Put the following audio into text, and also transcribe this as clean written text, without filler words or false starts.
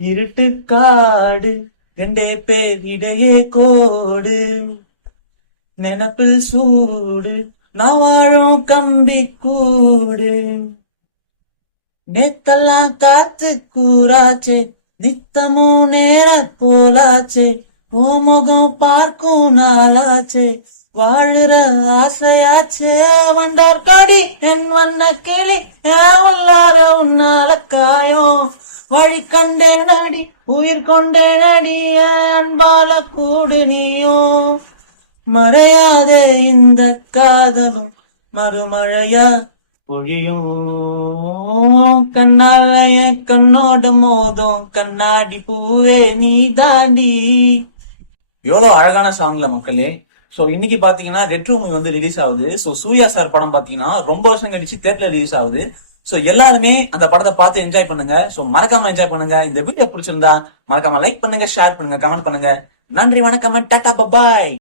இருட்டு காடு ரெண்டே பேர் இடையே கோடு நினப்பில் சூடு நான் வாழும் கம்பி கூடு நேத்தெல்லாம் காத்து கூறாச்சே நித்தமும் நேர போலாச்சே ஓ முகம் பார்க்கும் நாளாச்சே வாழுற ஆசையாச்சே வண்டார்காடி என் வண்ண கிளி உள்ளார உன்னால காயம் வழி கண்டேன் அடி உயிர் கொண்டேன் அடி அன்பால கூடு நீயும் மறையாதே இந்த காதலும் மறுமழையா பொழியும் கண்ணால என் கண்ணோட மோதும் கண்ணாடி பூவே நீ தாண்டி. எவ்வளவு அழகான சாங்ல மக்களே. சோ இன்னைக்கு பாத்தீங்கன்னா ரெட்ரோ மூவி வந்து ரிலீஸ் ஆகுது. சோ சூர்யா சார் படம் பாத்தீங்கன்னா ரொம்ப வருஷம் கழிச்சு தியேட்டர்ல ரிலீஸ் ஆகுது. சோ எல்லாருமே அந்த படத்தை பார்த்து என்ஜாய் பண்ணுங்க. சோ மறக்காம என்ஜாய் பண்ணுங்க. இந்த வீடியோ பிடிச்சிருந்தா மறக்காம லைக் பண்ணுங்க, ஷேர் பண்ணுங்க, கமெண்ட் பண்ணுங்க. நன்றி, வணக்கம், டாடா, பபாய்.